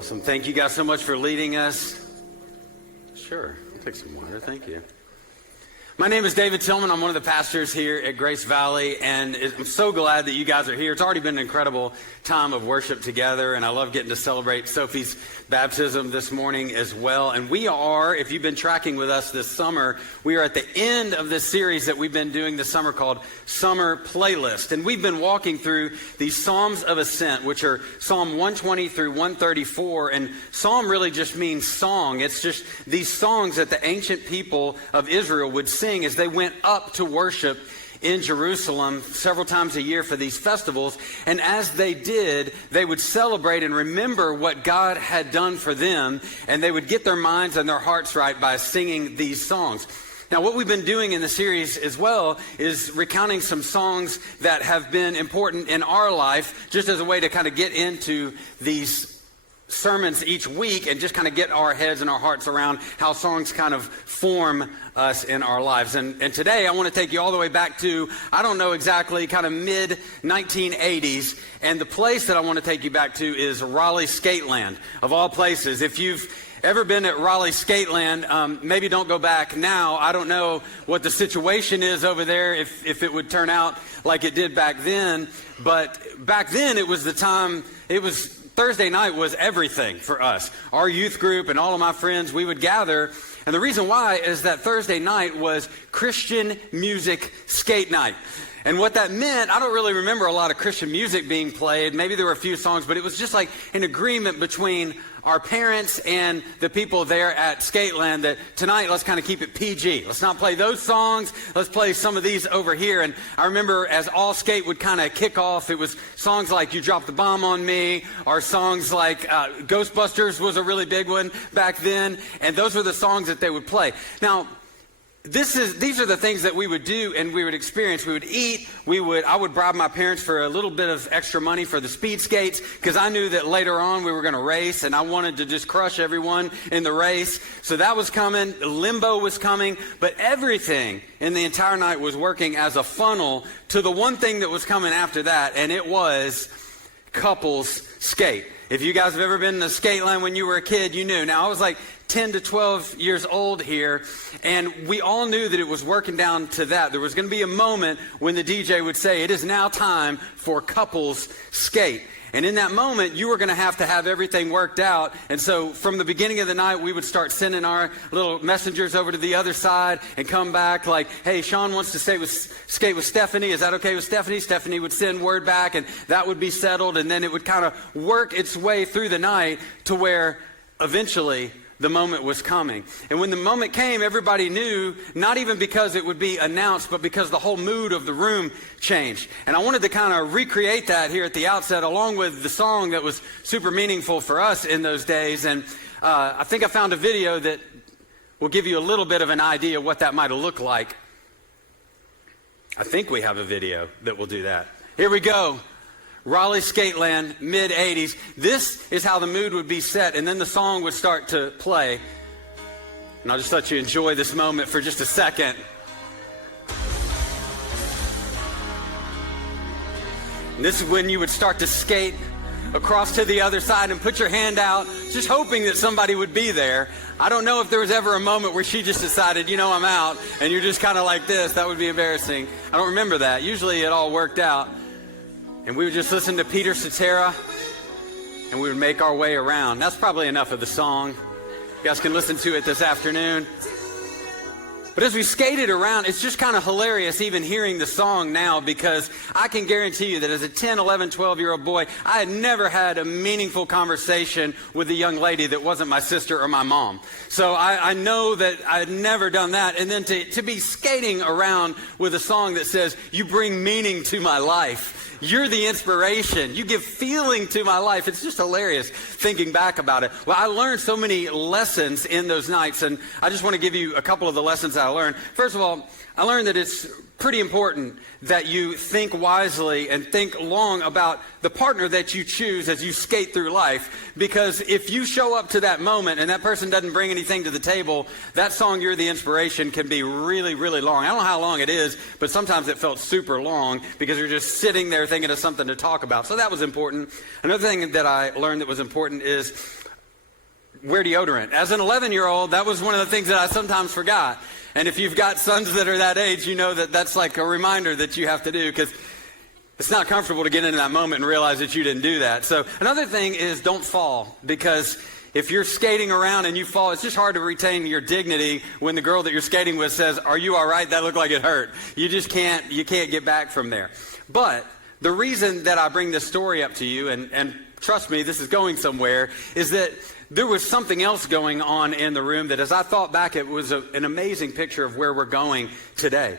Awesome. Thank you guys so much for leading us. Sure. I'll take some water. Thank you. My name is David Tillman. I'm one of the pastors here at Grace Valley, and I'm so glad that you guys are here. It's already been an incredible time of worship together, and I love getting to celebrate Sophie's baptism this morning as well. And we are, if you've been tracking with us this summer, we are at the end of this series that we've been doing this summer called Summer Playlist. And we've been walking through these Psalms of Ascent, which are Psalm 120 through 134. And Psalm really just means song. It's just these songs that the ancient people of Israel would sing as they went up to worship in Jerusalem several times a year for these festivals. And as they did, they would celebrate and remember what God had done for them, and they would get their minds and their hearts right by singing these songs. Now, what we've been doing in the series as well is recounting some songs that have been important in our life, just as a way to kind of get into these sermons each week and just kind of get our heads and our hearts around how songs kind of form us in our lives. And today I want to take you all the way back to, I don't know exactly, kind of mid-1980s. And the place that I want to take you back to is Raleigh Skateland, of all places. If you've ever been at Raleigh Skateland, maybe don't go back now. I don't know what the situation is over there, if it would turn out like it did back then. But back then it was the time, Thursday night was everything for us. Our youth group and all of my friends, we would gather. And the reason why is that Thursday night was Christian music skate night. And what that meant, I don't really remember a lot of Christian music being played. Maybe there were a few songs, but it was just like an agreement between our parents and the people there at Skateland that tonight, let's kind of keep it PG. Let's not play those songs. Let's play some of these over here. And I remember as All Skate would kind of kick off, it was songs like You Dropped the Bomb on Me, or songs like Ghostbusters was a really big one back then. And those were the songs that they would play. Now, these are the things that we would do and we would experience. We would eat. I would bribe my parents for a little bit of extra money for the speed skates because I knew that later on we were going to race and I wanted to just crush everyone in the race. So that was coming. Limbo was coming. But everything in the entire night was working as a funnel to the one thing that was coming after that, and it was couples skate. If you guys have ever been in the Skateland when you were a kid, you knew. Now, I was like 10 to 12 years old here, and we all knew that it was working down to that. There was going to be a moment when the DJ would say, it is now time for couples skate. And in that moment, you were going to have everything worked out. And so from the beginning of the night, we would start sending our little messengers over to the other side and come back like, hey, Sean wants to skate with Stephanie. Is that okay with Stephanie? Stephanie would send word back, and that would be settled. And then it would kind of work its way through the night to where eventually the moment was coming. And when the moment came, everybody knew, not even because it would be announced, but because the whole mood of the room changed. And I wanted to kind of recreate that here at the outset, along with the song that was super meaningful for us in those days. And I think I found a video that will give you a little bit of an idea of what that might have looked like. I think we have a video that will do that. Here we go. Raleigh Skateland, mid-80s. This is how the mood would be set, and then the song would start to play. And I'll just let you enjoy this moment for just a second. And this is when you would start to skate across to the other side and put your hand out, just hoping that somebody would be there. I don't know if there was ever a moment where she just decided, I'm out, and you're just kind of like this. That would be embarrassing. I don't remember that. Usually it all worked out. And we would just listen to Peter Cetera, and we would make our way around. That's probably enough of the song. You guys can listen to it this afternoon. But as we skated around, it's just kind of hilarious even hearing the song now, because I can guarantee you that as a 10, 11, 12-year-old boy, I had never had a meaningful conversation with a young lady that wasn't my sister or my mom. So I know that I had never done that. And then to be skating around with a song that says, you bring meaning to my life. You're the inspiration. You give feeling to my life. It's just hilarious thinking back about it. Well, I learned so many lessons in those nights, and I just want to give you a couple of the lessons I learned. First of all, I learned that it's pretty important that you think wisely and think long about the partner that you choose as you skate through life. Because if you show up to that moment and that person doesn't bring anything to the table, that song, You're the Inspiration, can be really, really long. I don't know how long it is, but sometimes it felt super long because you're just sitting there thinking of something to talk about. So that was important. Another thing that I learned that was important is wear deodorant. As an 11-year-old, that was one of the things that I sometimes forgot. And if you've got sons that are that age, you know that that's like a reminder that you have to do, because it's not comfortable to get into that moment and realize that you didn't do that. So another thing is don't fall, because if you're skating around and you fall, it's just hard to retain your dignity when the girl that you're skating with says, "Are you all right? That looked like it hurt." You can't get back from there. But the reason that I bring this story up to you, and trust me, this is going somewhere, is that there was something else going on in the room that, as I thought back, it was an amazing picture of where we're going today.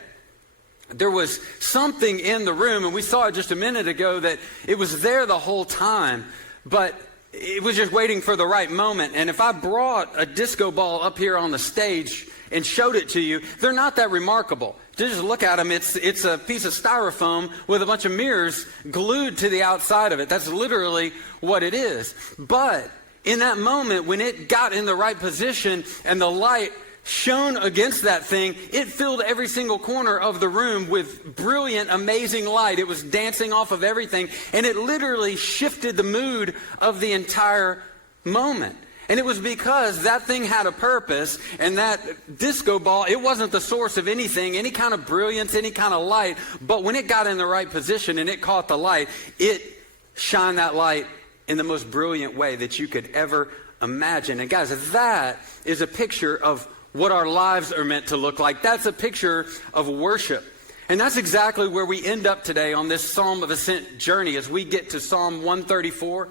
There was something in the room, and we saw it just a minute ago, that it was there the whole time, but it was just waiting for the right moment. And if I brought a disco ball up here on the stage and showed it to you, they're not that remarkable. Just look at them. It's a piece of styrofoam with a bunch of mirrors glued to the outside of it. That's literally what it is. But in that moment, when it got in the right position and the light shone against that thing, it filled every single corner of the room with brilliant, amazing light. It was dancing off of everything, and it literally shifted the mood of the entire moment. And it was because that thing had a purpose, and that disco ball, it wasn't the source of anything, any kind of brilliance, any kind of light, but when it got in the right position and it caught the light, it shined that light in the most brilliant way that you could ever imagine. And guys, that is a picture of what our lives are meant to look like. That's a picture of worship. And that's exactly where we end up today on this Psalm of Ascent journey as we get to Psalm 134.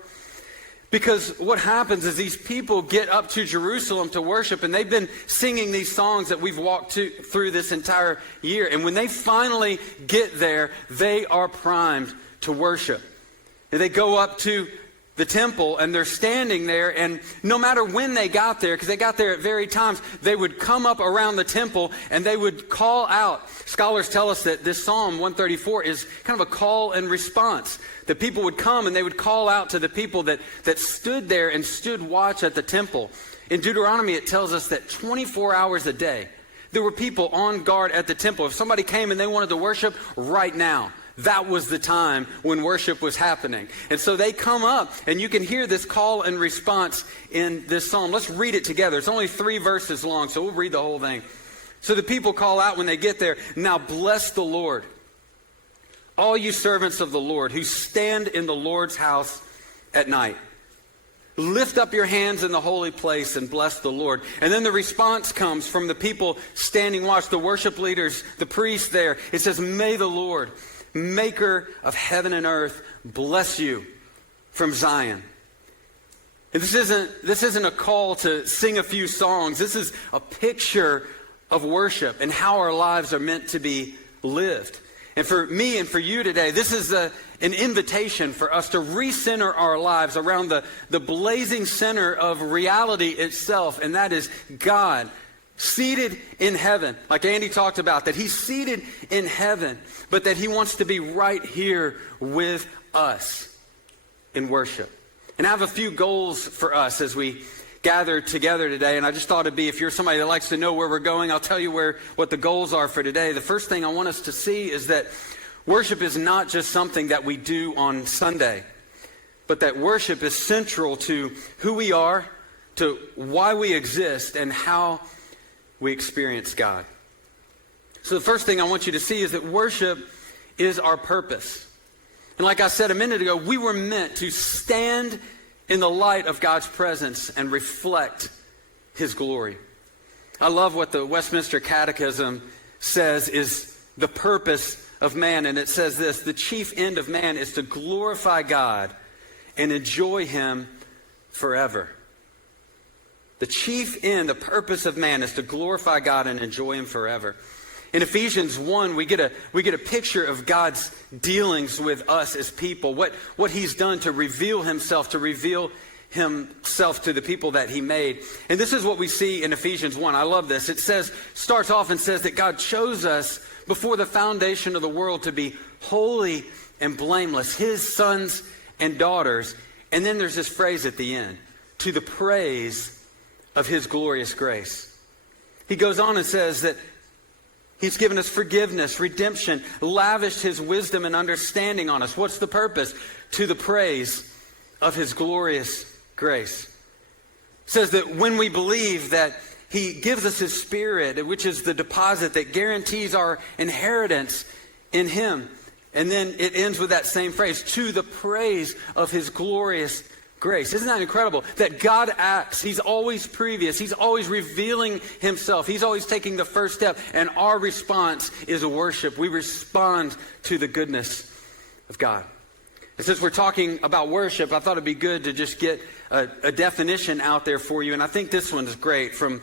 Because what happens is these people get up to Jerusalem to worship, and they've been singing these songs that we've walked through this entire year. And when they finally get there, they are primed to worship. And they go up to the temple, and they're standing there, and no matter when they got there, because they got there at varied times, they would come up around the temple and they would call out. Scholars tell us that this Psalm 134 is kind of a call and response. The people would come and they would call out to the people that stood there and stood watch at the temple. In Deuteronomy, it tells us that 24 hours a day, there were people on guard at the temple. If somebody came and they wanted to worship right now, that was the time when worship was happening. And so they come up, and you can hear this call and response in this psalm. Let's read it together. It's only 3 verses long, so we'll read the whole thing. So the people call out when they get there, "Now bless the Lord, all you servants of the Lord who stand in the Lord's house at night. Lift up your hands in the holy place and bless the Lord." And then the response comes from the people standing watch, the worship leaders, the priests there. It says, "May the Lord, maker of heaven and earth, bless you from Zion." And this isn't a call to sing a few songs. This is a picture of worship and how our lives are meant to be lived. And for me and for you today, this is an invitation for us to recenter our lives around the blazing center of reality itself, and that is God, seated in heaven, like Andy talked about, that he's seated in heaven, but that he wants to be right here with us in worship. And I have a few goals for us as we gather together today, and I just thought it'd be, if you're somebody that likes to know where we're going, I'll tell you what the goals are for today. The first thing I want us to see is that worship is not just something that we do on Sunday, but that worship is central to who we are, to why we exist, and how we experience God. So the first thing I want you to see is that worship is our purpose. And like I said a minute ago, we were meant to stand in the light of God's presence and reflect his glory. I love what the Westminster Catechism says is the purpose of man. And it says this: the chief end of man is to glorify God and enjoy him forever. The chief end, the purpose of man, is to glorify God and enjoy him forever. In Ephesians 1, we get a picture of God's dealings with us as people, what he's done to reveal himself to the people that he made. And this is what we see in Ephesians 1. I love this. It starts off and says that God chose us before the foundation of the world to be holy and blameless, his sons and daughters. And then there's this phrase at the end, to the praise of his glorious grace. He goes on and says that he's given us forgiveness, redemption, lavished his wisdom and understanding on us. What's the purpose? To the praise of his glorious grace. says that when we believe that he gives us his Spirit, which is the deposit that guarantees our inheritance in him. And then it ends with that same phrase, to the praise of his glorious grace. Isn't that incredible? That God acts. He's always previous. He's always revealing himself. He's always taking the first step. And our response is a worship. We respond to the goodness of God. And since we're talking about worship, I thought it'd be good to just get a definition out there for you. And I think this one is great from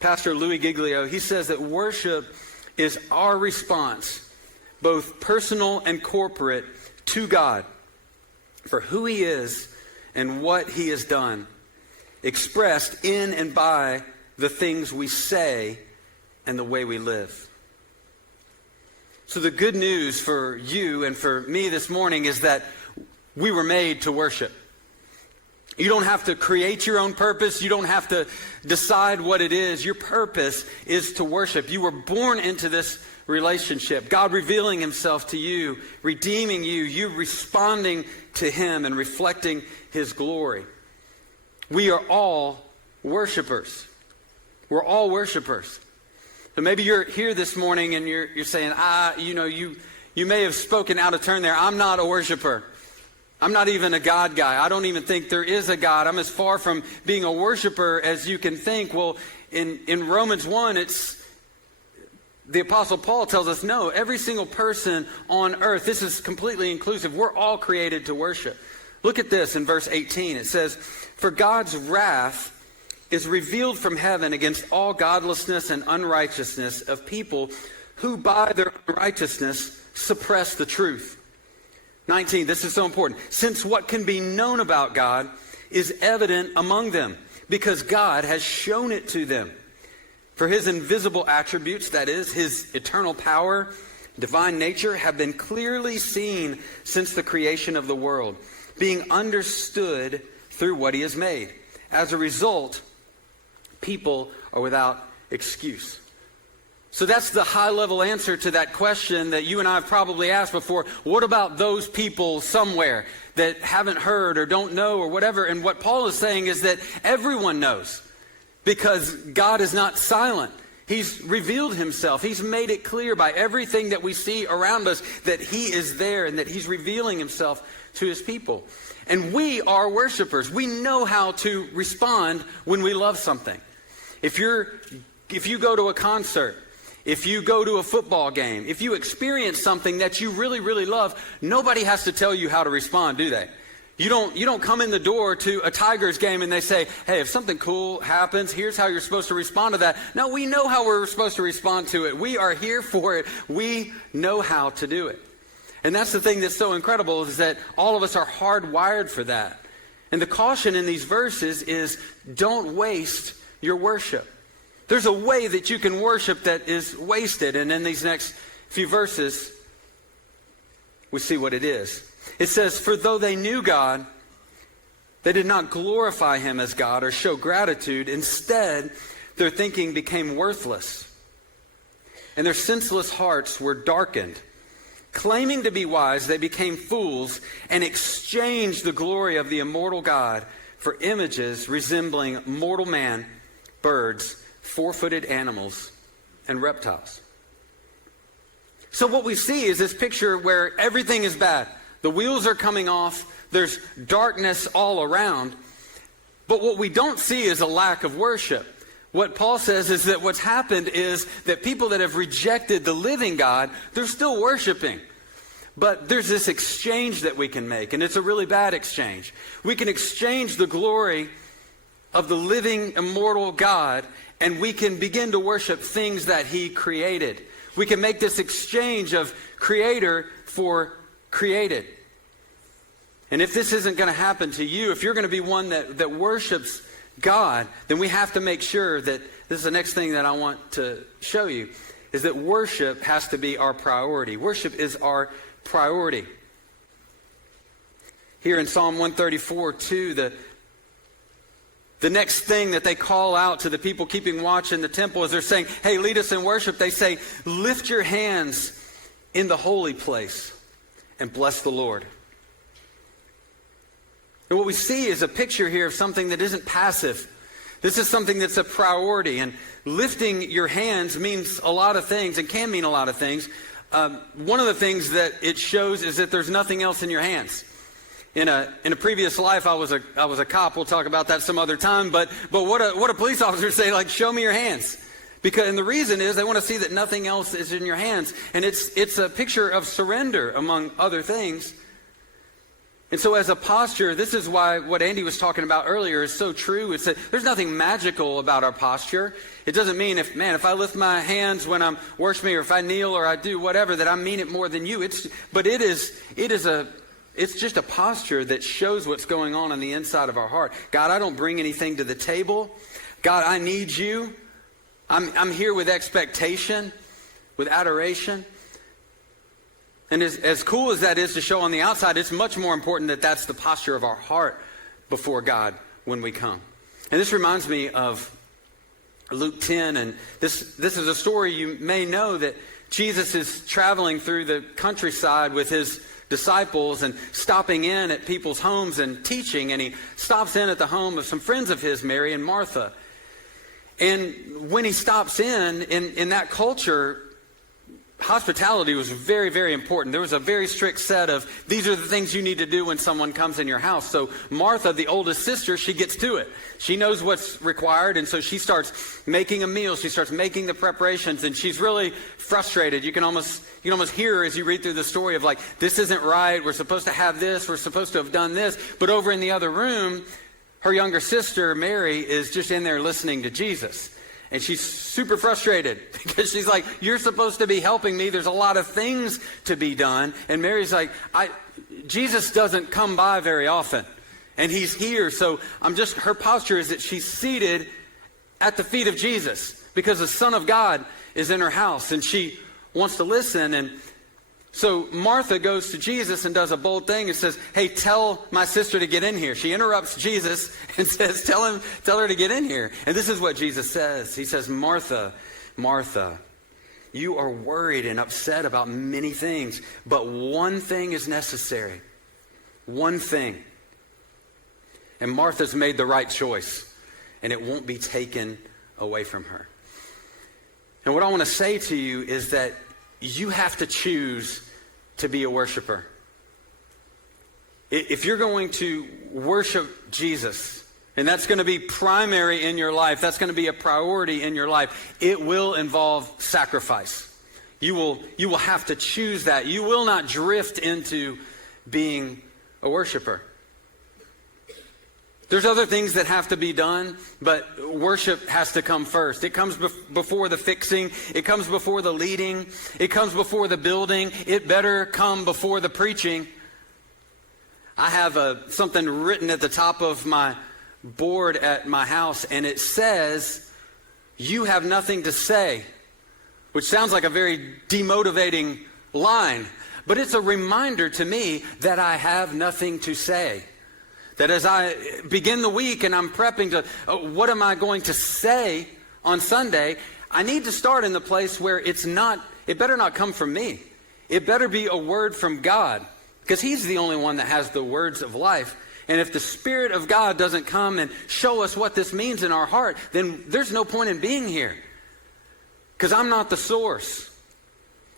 Pastor Louis Giglio. He says that worship is our response, both personal and corporate, to God for who he is and what he has done, expressed in and by the things we say and the way we live. So the good news for you and for me this morning is that we were made to worship. You don't have to create your own purpose. You don't have to decide what it is. Your purpose is to worship. You were born into this relationship. God revealing himself to you, redeeming you, you responding to him and reflecting his glory. We are all worshipers. We're all worshipers. So maybe you're here this morning and you're saying, you may have spoken out of turn there. I'm not a worshiper. I'm not even a God guy. I don't even think there is a God. I'm as far from being a worshiper as you can think. Well, in Romans 1, the Apostle Paul tells us, no, every single person on earth, this is completely inclusive. We're all created to worship. Look at this in verse 18. It says, for God's wrath is revealed from heaven against all godlessness and unrighteousness of people who by their unrighteousness suppress the truth. 19, this is so important. Since what can be known about God is evident among them, because God has shown it to them. For his invisible attributes, that is, his eternal power, divine nature, have been clearly seen since the creation of the world, being understood through what he has made. As a result, people are without excuse. So that's the high-level answer to that question that you and I have probably asked before. What about those people somewhere that haven't heard or don't know or whatever? And what Paul is saying is that everyone knows, because God is not silent. He's revealed himself. He's made it clear by everything that we see around us that he is there and that he's revealing himself to his people. And we are worshipers. We know how to respond when we love something. If you go to a concert, if you go to a football game, if you experience something that you really, really love, nobody has to tell you how to respond, do they? You don't come in the door to a Tigers game and they say, hey, if something cool happens, here's how you're supposed to respond to that. No, we know how we're supposed to respond to it. We are here for it. We know how to do it. And that's the thing that's so incredible, is that all of us are hardwired for that. And the caution in these verses is don't waste your worship. There's a way that you can worship that is wasted. And in these next few verses, we see what it is. It says, for though they knew God, they did not glorify him as God or show gratitude. Instead, their thinking became worthless, and their senseless hearts were darkened. Claiming to be wise, they became fools and exchanged the glory of the immortal God for images resembling mortal man, birds, four-footed animals, and reptiles. So what we see is this picture where everything is bad. The wheels are coming off. There's darkness all around. But what we don't see is a lack of worship. What Paul says is that what's happened is that people that have rejected the living God, they're still worshiping. But there's this exchange that we can make, and it's a really bad exchange. We can exchange the glory of the living, immortal God, and we can begin to worship things that he created. We can make this exchange of creator for created. And if this isn't going to happen to you, if you're going to be one that worships God, then we have to make sure that, this is the next thing that I want to show you, is that worship has to be our priority. Worship is our priority. Here in Psalm 134:2, the next thing that they call out to the people keeping watch in the temple as they're saying, hey, lead us in worship, they say, lift your hands in the holy place and bless the Lord. And what we see is a picture here of something that isn't passive, This is something that's a priority. And lifting your hands means a lot of things and can mean a lot of things. One of the things that it shows is that there's nothing else in your hands. In a previous life, I was a cop. We'll talk about that some other time. But what a police officer say, like, show me your hands. And the reason is they want to see that nothing else is in your hands. And it's a picture of surrender, among other things. And so as a posture, this is why what Andy was talking about earlier is so true. It's that there's nothing magical about our posture. It doesn't mean if I lift my hands when I'm worshiping, or if I kneel or I do whatever, that I mean it more than you. It's just a posture that shows what's going on the inside of our heart. God, I don't bring anything to the table. God, I need you. I'm here with expectation, with adoration. And as cool as that is to show on the outside, it's much more important that that's the posture of our heart before God when we come. And this reminds me of Luke 10, and this is a story you may know, that Jesus is traveling through the countryside with his disciples and stopping in at people's homes and teaching, and he stops in at the home of some friends of his, Mary and Martha. And when he stops in that culture, hospitality was very, very important. There was a very strict set of, these are the things you need to do when someone comes in your house. So Martha, the oldest sister, she gets to it. She knows what's required, and so she starts making a meal. She starts making the preparations, and she's really frustrated. You can almost hear her as you read through the story of, like, this isn't right. We're supposed to have this. We're supposed to have done this. But over in the other room, her younger sister, Mary, is just in there listening to Jesus. And she's super frustrated because she's like, you're supposed to be helping me. There's a lot of things to be done. And Mary's like, Jesus doesn't come by very often. And he's here. So her posture is that she's seated at the feet of Jesus because the Son of God is in her house and she wants to listen. And so Martha goes to Jesus and does a bold thing and says, hey, tell my sister to get in here. She interrupts Jesus and says, tell her to get in here. And this is what Jesus says. He says, Martha, Martha, you are worried and upset about many things, but one thing is necessary. One thing. And Martha's made the right choice, and it won't be taken away from her. And what I want to say to you is that you have to choose to be a worshiper. If you're going to worship Jesus, and that's going to be primary in your life, that's going to be a priority in your life, it will involve sacrifice. You will have to choose that. You will not drift into being a worshiper. There's other things that have to be done, but worship has to come first. It comes before the fixing. It comes before the leading. It comes before the building. It better come before the preaching. I have something written at the top of my board at my house, and it says, you have nothing to say, which sounds like a very demotivating line, but it's a reminder to me that I have nothing to say. That as I begin the week and I'm prepping to, what am I going to say on Sunday? I need to start in the place where it better not come from me. It better be a word from God, because he's the only one that has the words of life. And if the Spirit of God doesn't come and show us what this means in our heart, then there's no point in being here, because I'm not the source.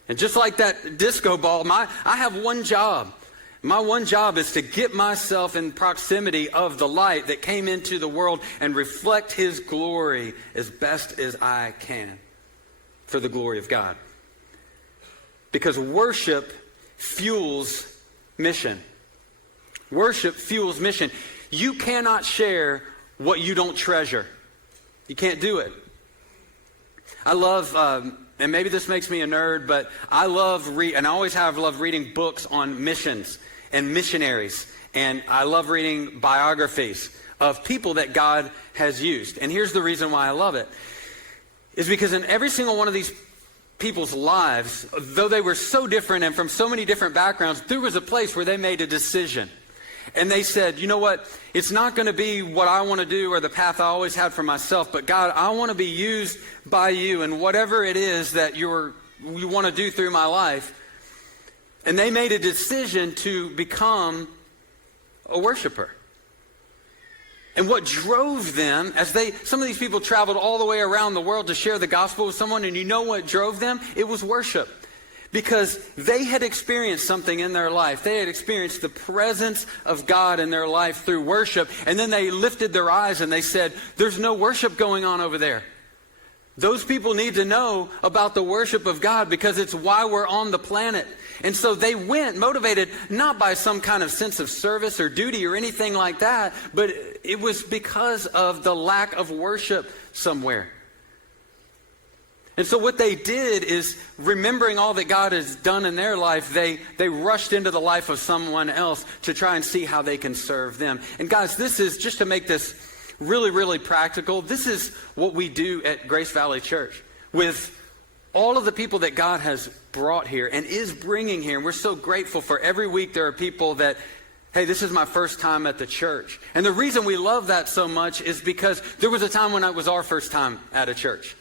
And just like that disco ball, I have one job. My one job is to get myself in proximity of the light that came into the world and reflect his glory as best as I can for the glory of God. Because worship fuels mission. Worship fuels mission. You cannot share what you don't treasure. You can't do it. I love, and maybe this makes me a nerd, but I love and I always have loved reading books on missions and missionaries. And I love reading biographies of people that God has used. And here's the reason why I love it. Is because in every single one of these people's lives, though they were so different and from so many different backgrounds, there was a place where they made a decision. And they said, you know what? It's not going to be what I want to do or the path I always had for myself. But God, I want to be used by you. And whatever it is that you want to do through my life. And they made a decision to become a worshiper. And what drove them, some of these people traveled all the way around the world to share the gospel with someone, and you know what drove them? It was worship. Because they had experienced something in their life. They had experienced the presence of God in their life through worship. And then they lifted their eyes and they said, there's no worship going on over there. Those people need to know about the worship of God because it's why we're on the planet. And so they went motivated not by some kind of sense of service or duty or anything like that, but it was because of the lack of worship somewhere. And so what they did is, remembering all that God has done in their life, they rushed into the life of someone else to try and see how they can serve them. And guys, this is, just to make this really, really practical, this is what we do at Grace Valley Church with all of the people that God has brought here and is bringing here. And we're so grateful for every week there are people that, hey, this is my first time at the church. And the reason we love that so much is because there was a time when it was our first time at a church.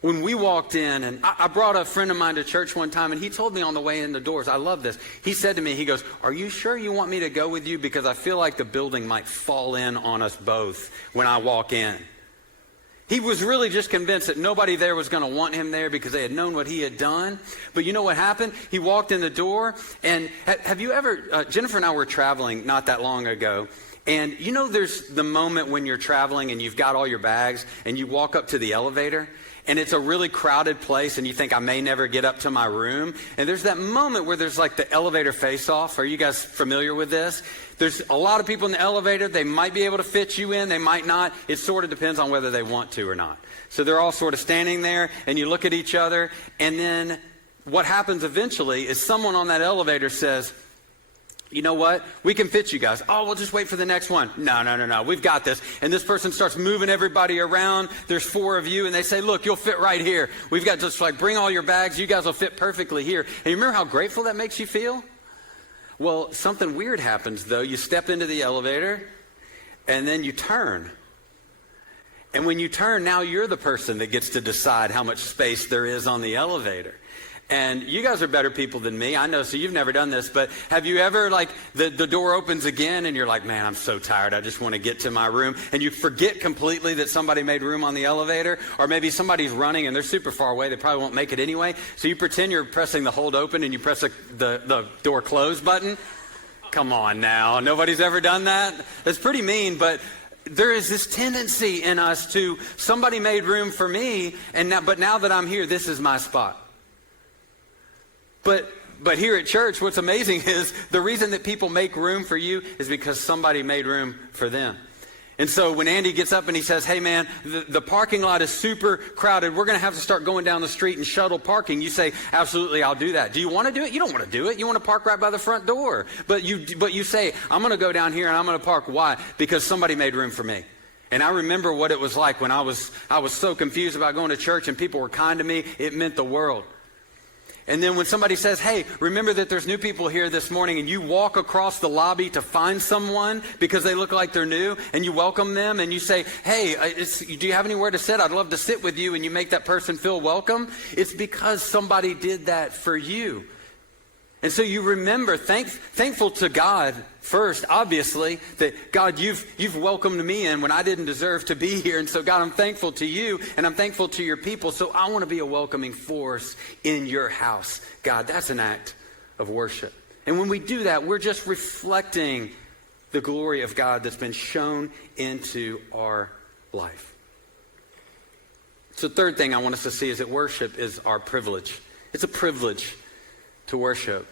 When we walked in, and I brought a friend of mine to church one time, and he told me on the way in the doors, I love this. He said to me, he goes, are you sure you want me to go with you? Because I feel like the building might fall in on us both when I walk in. He was really just convinced that nobody there was going to want him there because they had known what he had done. But you know what happened? He walked in the door, and have you ever, Jennifer and I were traveling not that long ago, and you know there's the moment when you're traveling and you've got all your bags, and you walk up to the elevator, and it's a really crowded place, and you think, I may never get up to my room. And there's that moment where there's like the elevator face-off. Are you guys familiar with this? There's a lot of people in the elevator. They might be able to fit you in. They might not. It sort of depends on whether they want to or not. So they're all sort of standing there, and you look at each other. And then what happens eventually is someone on that elevator says, you know what? We can fit you guys. Oh, we'll just wait for the next one. No. We've got this. And this person starts moving everybody around. There's 4 of you, and they say, look, you'll fit right here. We've got just like, bring all your bags. You guys will fit perfectly here. And you remember how grateful that makes you feel? Well, something weird happens, though. You step into the elevator, and then you turn. And when you turn, now you're the person that gets to decide how much space there is on the elevator. And you guys are better people than me. I know, so you've never done this, but have you ever, like, the door opens again and you're like, man, I'm so tired. I just want to get to my room. And you forget completely that somebody made room on the elevator, or maybe somebody's running and they're super far away. They probably won't make it anyway. So you pretend you're pressing the hold open and you press the door close button. Come on now. Nobody's ever done that? That's pretty mean, but there is this tendency in us to, somebody made room for me, but now that I'm here, this is my spot. But here at church, what's amazing is the reason that people make room for you is because somebody made room for them. And so when Andy gets up and he says, hey man, the parking lot is super crowded. We're going to have to start going down the street and shuttle parking. You say, absolutely, I'll do that. Do you want to do it? You don't want to do it. You want to park right by the front door. But you say, I'm going to go down here and I'm going to park. Why? Because somebody made room for me. And I remember what it was like when I was so confused about going to church and people were kind to me. It meant the world. And then when somebody says, hey, remember that there's new people here this morning, and you walk across the lobby to find someone because they look like they're new, and you welcome them and you say, hey, do you have anywhere to sit? I'd love to sit with you, and you make that person feel welcome. It's because somebody did that for you. And so you remember, thankful to God first, obviously, that God, you've welcomed me in when I didn't deserve to be here. And so God, I'm thankful to you and I'm thankful to your people. So I want to be a welcoming force in your house. God, that's an act of worship. And when we do that, we're just reflecting the glory of God that's been shown into our life. So the third thing I want us to see is that worship is our privilege. It's a privilege to worship.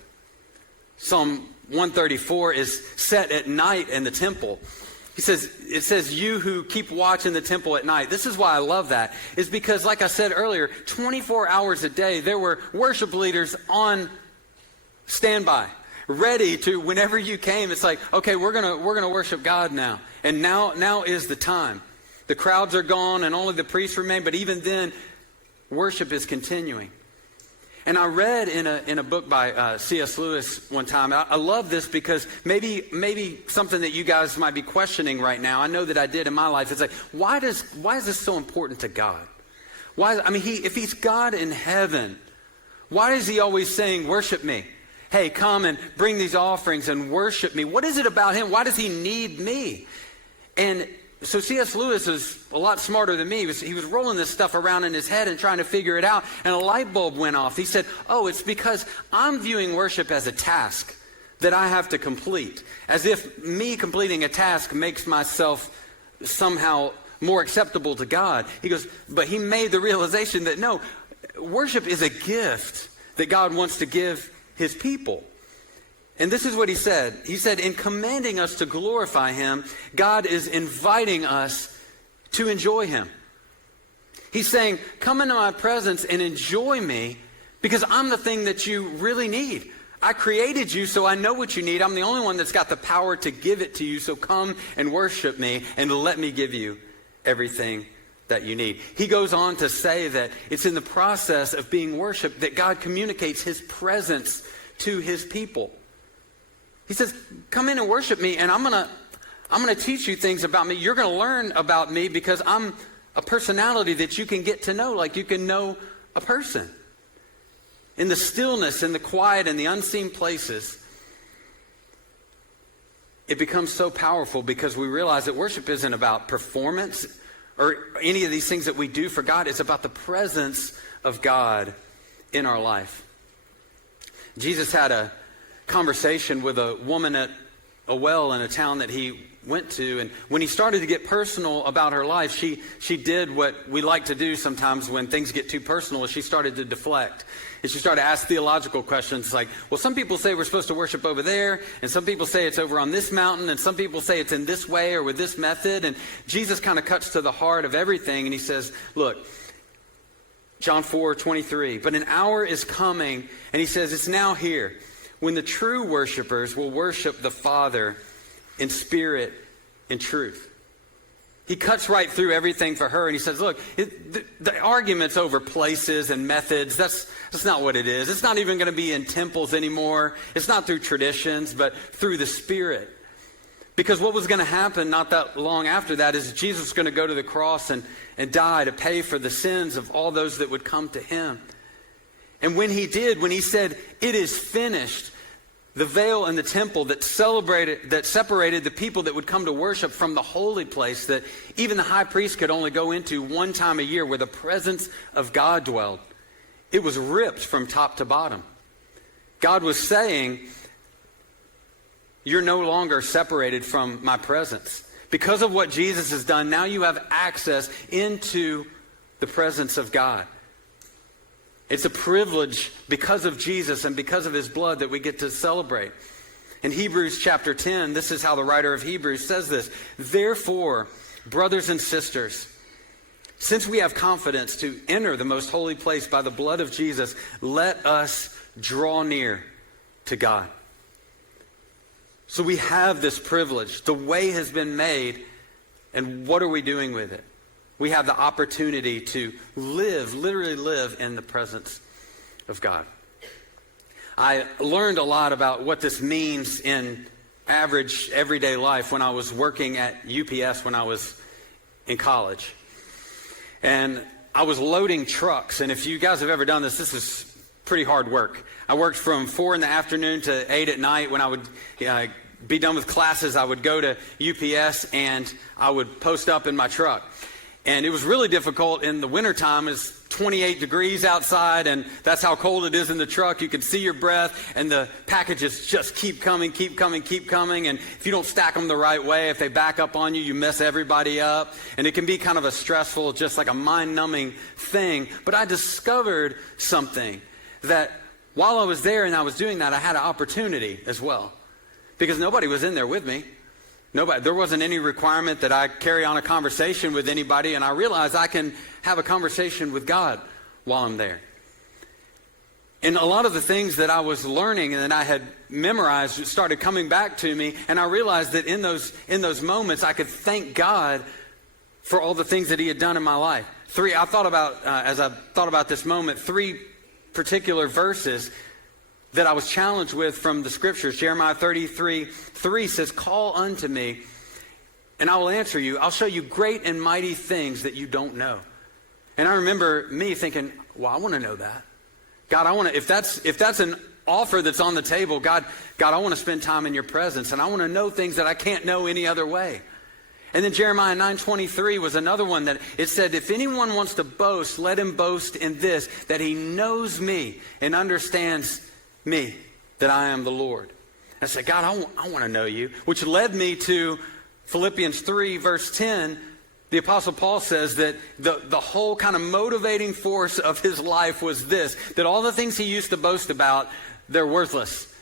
Psalm 134 is set at night in the temple. It says, you who keep watch in the temple at night. This is why I love that, is because, like I said earlier, 24 hours a day, there were worship leaders on standby, ready to, whenever you came, it's like, okay, we're gonna worship God now. And now is the time. The crowds are gone and only the priests remain, but even then, worship is continuing. And I read in a book by C.S. Lewis one time. I love this because maybe something that you guys might be questioning right now. I know that I did in my life. It's like, why is this so important to God? If he's God in heaven, why is he always saying, worship me? Hey, come and bring these offerings and worship me. What is it about him? Why does he need me? And So C.S. Lewis is a lot smarter than me. He was rolling this stuff around in his head and trying to figure it out, and a light bulb went off. He said, oh, it's because I'm viewing worship as a task that I have to complete, as if me completing a task makes myself somehow more acceptable to God. He goes, but he made the realization that no, worship is a gift that God wants to give his people. And this is what he said. He said, in commanding us to glorify him, God is inviting us to enjoy him. He's saying, come into my presence and enjoy me because I'm the thing that you really need. I created you, so I know what you need. I'm the only one that's got the power to give it to you. So come and worship me and let me give you everything that you need. He goes on to say that it's in the process of being worshiped that God communicates his presence to his people. He says, come in and worship me, and I'm gonna teach you things about me. You're going to learn about me because I'm a personality that you can get to know, like you can know a person. In the stillness, in the quiet, in the unseen places, it becomes so powerful because we realize that worship isn't about performance or any of these things that we do for God. It's about the presence of God in our life. Jesus had a conversation with a woman at a well in a town that he went to, and when he started to get personal about her life, she did what we like to do sometimes when things get too personal. She started to deflect, and she started to ask theological questions like, well, some people say we're supposed to worship over there, and some people say it's over on this mountain, and some people say it's in this way or with this method. And Jesus kind of cuts to the heart of everything, and he says, look, John 4:23, but an hour is coming, and he says it's now here, when the true worshipers will worship the Father in spirit and truth. He cuts right through everything for her, and he says, look, the arguments over places and methods, that's not what it is. It's not even going to be in temples anymore. It's not through traditions, but through the Spirit. Because what was going to happen not that long after that is Jesus was going to go to the cross and die to pay for the sins of all those that would come to him. And when he did, when he said, it is finished, the veil in the temple that separated the people that would come to worship from the holy place that even the high priest could only go into one time a year where the presence of God dwelled, it was ripped from top to bottom. God was saying, you're no longer separated from my presence. Because of what Jesus has done, now you have access into the presence of God. It's a privilege because of Jesus and because of his blood that we get to celebrate. In Hebrews chapter 10, this is how the writer of Hebrews says this. Therefore, brothers and sisters, since we have confidence to enter the most holy place by the blood of Jesus, let us draw near to God. So we have this privilege. The way has been made, and what are we doing with it? We have the opportunity to literally live in the presence of God. I learned a lot about what this means in average everyday life when I was working at UPS when I was in college. And I was loading trucks. And if you guys have ever done this, this is pretty hard work. I worked from 4 in the afternoon to 8 at night. When I would be done with classes, I would go to UPS and I would post up in my truck. And it was really difficult in the wintertime. It's 28 degrees outside, and that's how cold it is in the truck. You can see your breath, and the packages just keep coming. And if you don't stack them the right way, if they back up on you, you mess everybody up. And it can be kind of a stressful, just like a mind-numbing thing. But I discovered something that while I was there and I was doing that, I had an opportunity as well. Because nobody was in there with me. There wasn't any requirement that I carry on a conversation with anybody, and I realized I can have a conversation with God while I'm there. And a lot of the things that I was learning and that I had memorized started coming back to me, and I realized that in those moments I could thank God for all the things that he had done in my life. As I thought about this moment, 3 particular verses that I was challenged with from the scriptures. Jeremiah 33:3 says, call unto me, and I will answer you. I'll show you great and mighty things that you don't know. And I remember me thinking, well, I want to know that. God, I want to, if that's an offer that's on the table, God, I want to spend time in your presence, and I want to know things that I can't know any other way. And then Jeremiah 9:23 was another one that it said, if anyone wants to boast, let him boast in this, that he knows me and understands me, that I am the Lord. I said, God, I want to know you, which led me to Philippians 3, verse 10. The Apostle Paul says that the whole kind of motivating force of his life was this, that all the things he used to boast about, they're worthless.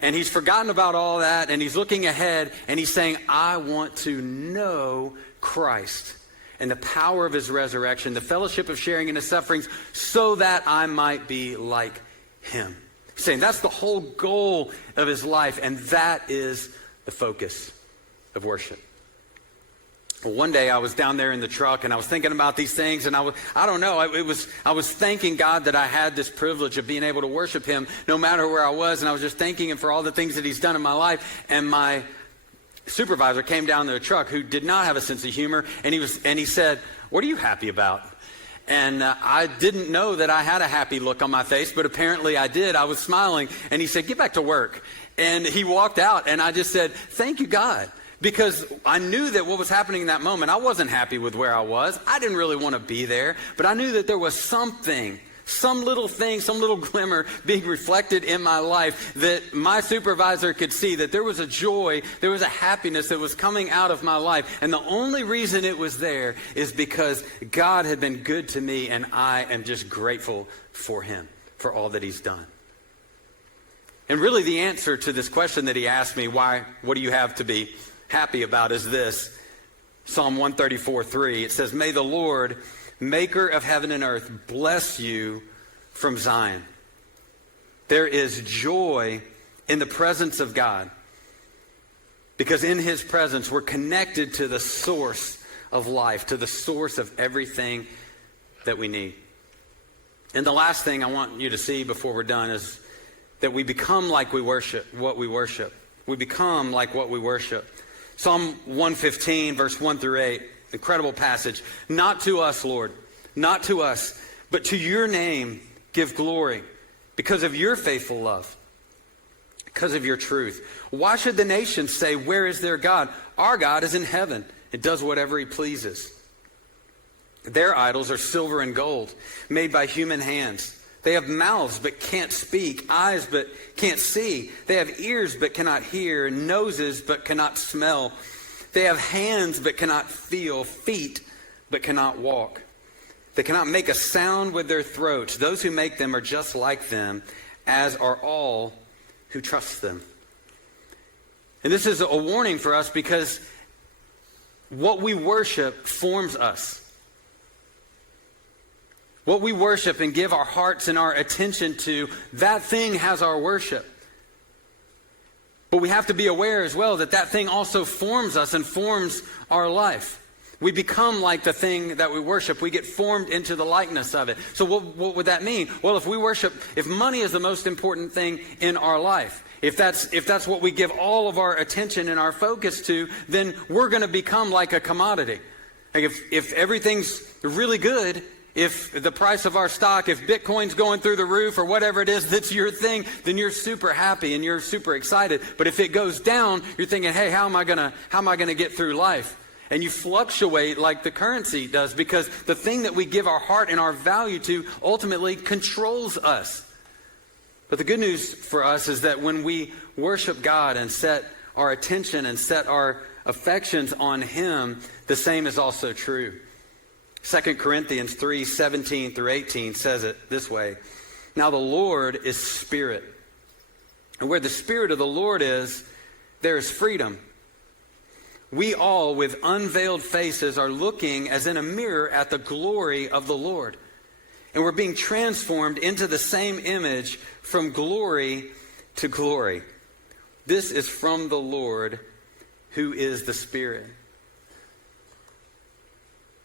And he's forgotten about all that, and he's looking ahead, and he's saying, I want to know Christ and the power of his resurrection, the fellowship of sharing in his sufferings, so that I might be like him. He's saying that's the whole goal of his life, and that is the focus of worship. Well, one day I was down there in the truck and I was thinking about these things, and I was thanking God that I had this privilege of being able to worship him no matter where I was, and I was just thanking him for all the things that he's done in my life. And my supervisor came down to the truck, who did not have a sense of humor, and he said, "What are you happy about?" And I didn't know that I had a happy look on my face, but apparently I did. I was smiling, and he said, "Get back to work." And he walked out, and I just said, "Thank you, God." Because I knew that what was happening in that moment, I wasn't happy with where I was. I didn't really want to be there. But I knew that there was something, some little thing, some little glimmer being reflected in my life that my supervisor could see, that there was a joy, there was a happiness that was coming out of my life. And the only reason it was there is because God had been good to me, and I am just grateful for him, for all that he's done. And really the answer to this question that he asked me, what do you have to be happy about, is this. Psalm 134:3. It says, "May the Lord, maker of heaven and earth, bless you from Zion. There is joy in the presence of God." Because in his presence, we're connected to the source of life, to the source of everything that we need. And the last thing I want you to see before we're done is that we become like we worship what we worship. We become like what we worship. Psalm 115, verse 1 through 8, incredible passage. "Not to us, Lord, not to us, but to your name give glory, because of your faithful love, because of your truth. Why should the nations say, 'Where is their God?' Our God is in heaven and does whatever he pleases. Their idols are silver and gold, made by human hands. They have mouths but can't speak, eyes but can't see. They have ears but cannot hear, noses but cannot smell. They have hands but cannot feel, feet but cannot walk. They cannot make a sound with their throats. Those who make them are just like them, as are all who trust them." And this is a warning for us, because what we worship forms us. What we worship and give our hearts and our attention to, that thing has our worship. But we have to be aware as well that that thing also forms us and forms our life. We become like the thing that we worship. We get formed into the likeness of it. So what would that mean? Well, if money is the most important thing in our life, if that's what we give all of our attention and our focus to, then we're going to become like a commodity. Like if everything's really good, if the price of our stock, if Bitcoin's going through the roof or whatever it is that's your thing, then you're super happy and you're super excited. But if it goes down, you're thinking, hey, how am I gonna get through life? And you fluctuate like the currency does, because the thing that we give our heart and our value to ultimately controls us. But the good news for us is that when we worship God and set our attention and set our affections on him, the same is also true. 2 Corinthians 3:17 through 18 says it this way. "Now the Lord is Spirit. And where the Spirit of the Lord is, there is freedom. We all, with unveiled faces, are looking as in a mirror at the glory of the Lord. And we're being transformed into the same image from glory to glory. This is from the Lord, who is the Spirit."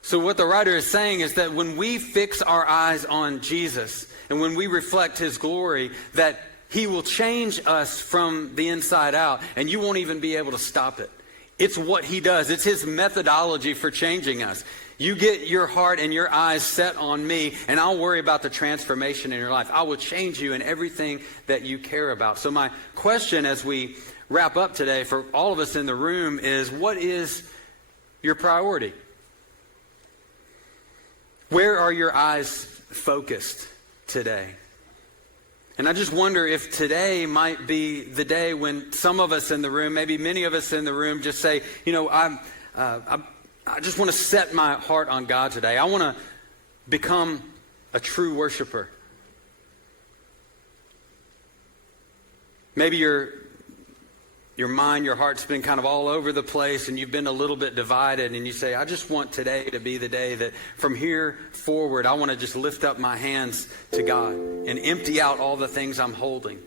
So what the writer is saying is that when we fix our eyes on Jesus and when we reflect his glory, that he will change us from the inside out, and you won't even be able to stop it. It's what he does. It's his methodology for changing us. You get your heart and your eyes set on me, and I'll worry about the transformation in your life. I will change you in everything that you care about. So my question as we wrap up today for all of us in the room is, what is your priority? Where are your eyes focused today? And I just wonder if today might be the day when some of us in the room, maybe many of us in the room, just say, you know, I just want to set my heart on God today. I want to become a true worshiper. Maybe your mind, your heart's been kind of all over the place and you've been a little bit divided, and you say, I just want today to be the day that from here forward, I want to just lift up my hands to God and empty out all the things I'm holding.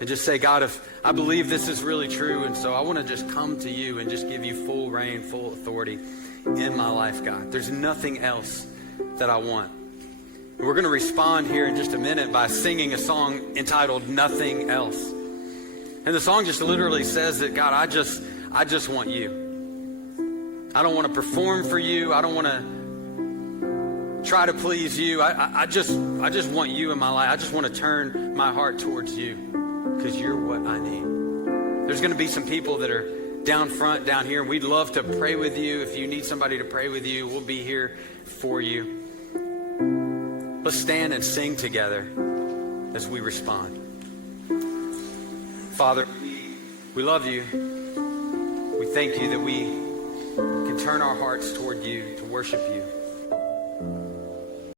And just say, God, if I believe this is really true, and so I want to just come to you and just give you full reign, full authority in my life, God. There's nothing else that I want. And we're going to respond here in just a minute by singing a song entitled Nothing Else. And the song just literally says that, God, I just want you. I don't want to perform for you. I don't want to try to please you. I just want you in my life. I just want to turn my heart towards you because you're what I need. There's going to be some people that are down front, down here, and we'd love to pray with you. If you need somebody to pray with you, we'll be here for you. Let's stand and sing together as we respond. Father, we love you. We thank you that we can turn our hearts toward you to worship you.